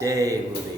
Jai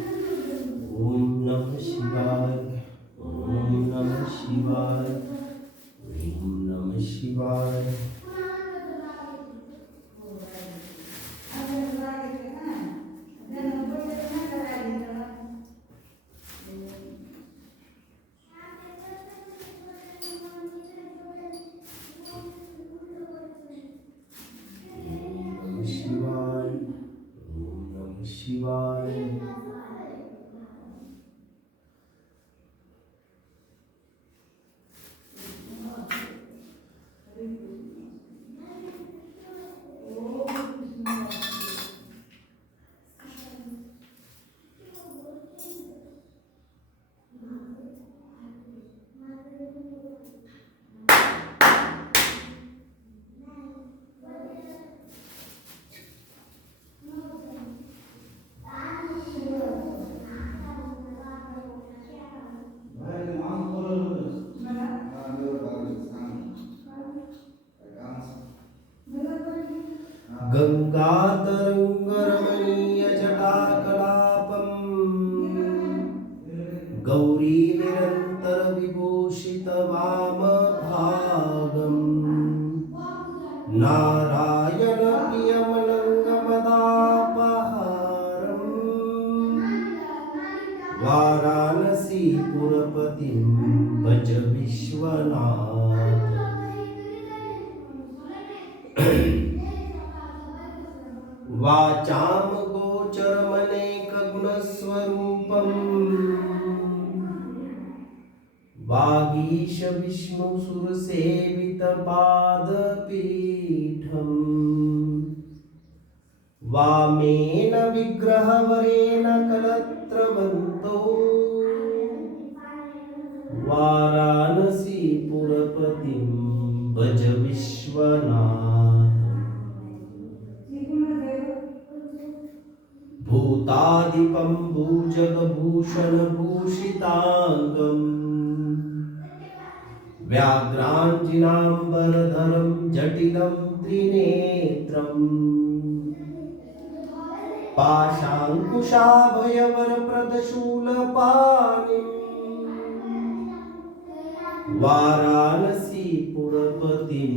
गौरीनिरन्तरविभूषितवामभागम् नारायणप्रियमलङ्गमदापहारम् वाराणसीपुरपतिं भज विश्वनाथ। वाचां गोचरमनेकगुणस्वरूपम् वागीश विष्णुसुरसेवितपादपीठम् वामेन विग्रहवरेण कलत्रवन्तो। वाराणसीपुरपतिं भज विश्वनाथम् भूतादिपं भूजगभूषणभूषिताङ्गम् व्याघ्राञ्जिनाम्बरधरं जटिलं त्रिनेत्रम्। पाशाङ्कुशाभयवरप्रदशूलपाणिम् वाराणसीपुरपतिं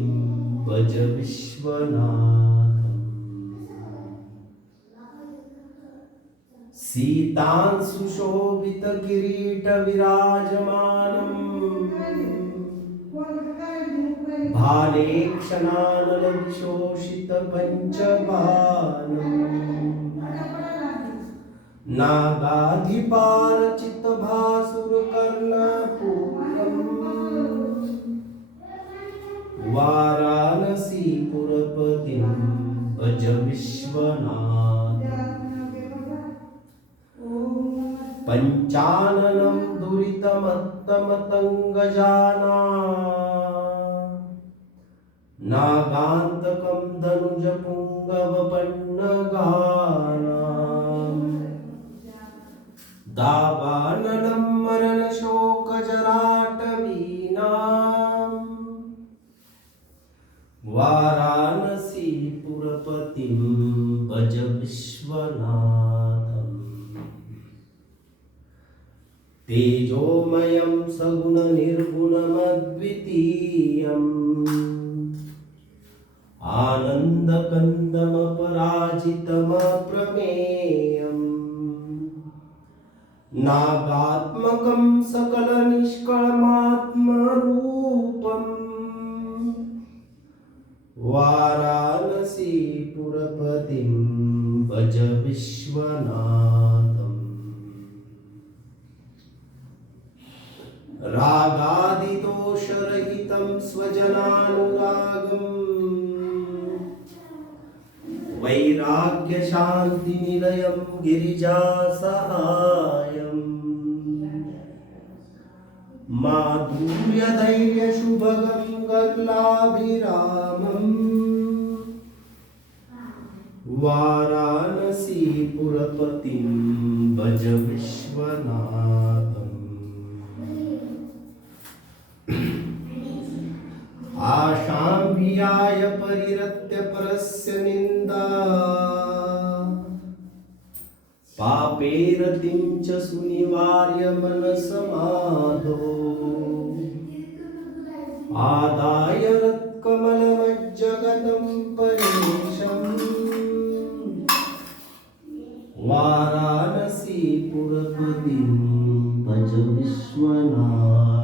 भज विश्वनाथम्। सीतांशुशोभितकिरीटविराजमानम्। भाले क्षणानलविशोषितपञ्चबाणम् नागाधिपालचितभासुरकर्णपूरम् वाराणसीपुरपतिं भज विश्वनाथ पञ्चाननं दुरितमत्तमतङ्गजाना नागान्तकं धनुजपुङ्गवपन्नगाना दावाननं मरणशोकजराटवीनाम् वाराणसीपुरपतिं भज विश्वनाथम् तेजोमयं सगुणनिर्गुणमद्वितीयम्। आनन्दकन्दमपराजितमप्रमेयम्। नागात्मकं सकलनिष्कळमात्मरूपम् वाराणसीपुरपतिं भज विश्वनाथम् रागादिदोषरहितं स्वजनानुरागम्। वैराग्यशान्तिनिलयं गिरिजासहायम्। माधुर्यधैर्यशुभगं गल्लाभिरामम् वाराणसीपुरपतिं भज विश्वनाथम् आशां वियाय परिरत्य परस्य निन्दा। पापेरतिं च सुनिवार्य मनसमाधो। आदाय रत्कमलमज्जगतं परेशम्। वाराणसीपुरपतिं भज विश्वनाथम्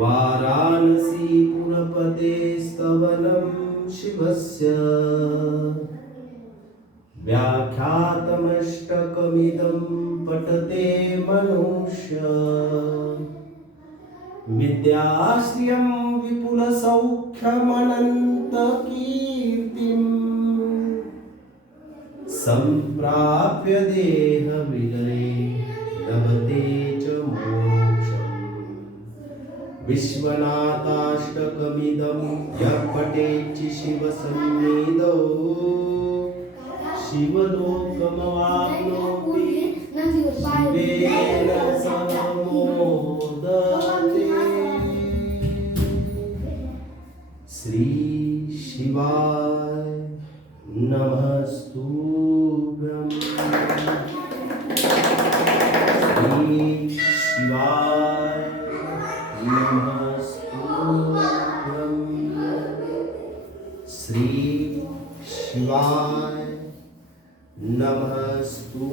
वाराणसीपुरपते स्तवनं शिवस्य। व्याख्यातमष्टकमिदं पठते मनुष्य। विद्याश्रियं विपुलसौख्यमनन्तकीर्तिम् सम्प्राप्य देहविलये लभते विश्वनाथाष्टकमिदं यः पठेच्चि शिवसन्निधौ। शिवलोकमवाप्नोति शिवेन समोदते श्री शिवाय नमस्तुभ्यम् श्री श्री शिवाय नमस्तु